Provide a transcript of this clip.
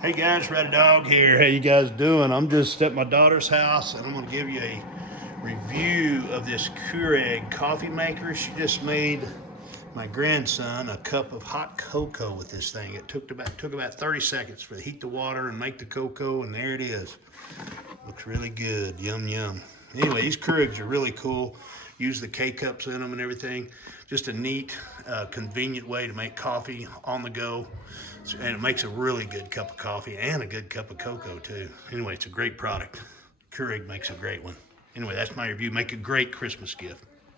Hey guys, Rowdydawg here. How you guys doing? I'm just at my daughter's house and I'm going to give you a review of this Keurig coffee maker. She just made my grandson a cup of hot cocoa with this thing. It took about 30 seconds for the heat the water and make the cocoa, and there it is. Looks really good. Yum yum. Anyway, these Keurigs are really cool. Use the K-cups in them and everything. Just a neat, convenient way to make coffee on the go. And it makes a really good cup of coffee and a good cup of cocoa too. Anyway, it's a great product. Keurig makes a great one. Anyway, that's my review. Make a great Christmas gift.